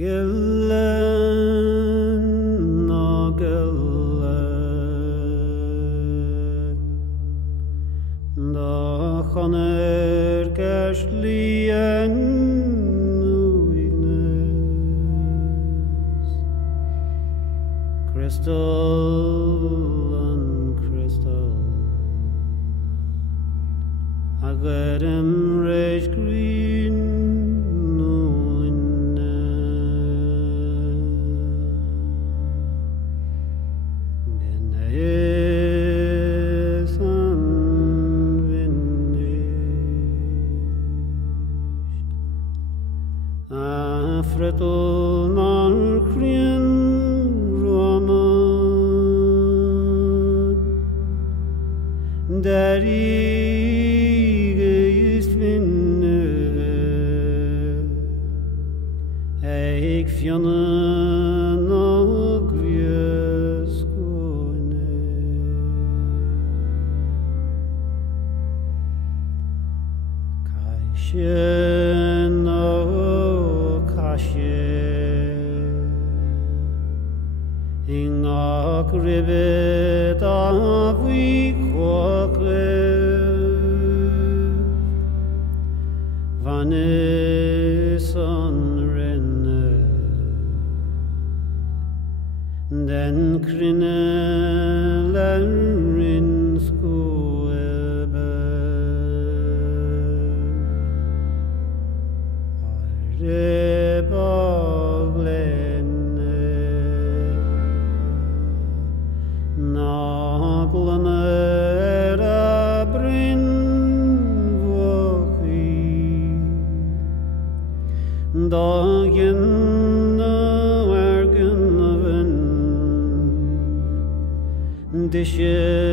Gillen na gillen da chaner gerslien uignes crystal and crystal agedem rage green Fretul nar crien Roma Derige ist vinne Eik fjana na grieskoine Kaishen Inga kribet avi kokre Vanesan renne Den krine lerin skoebe Dagen ergen Dishe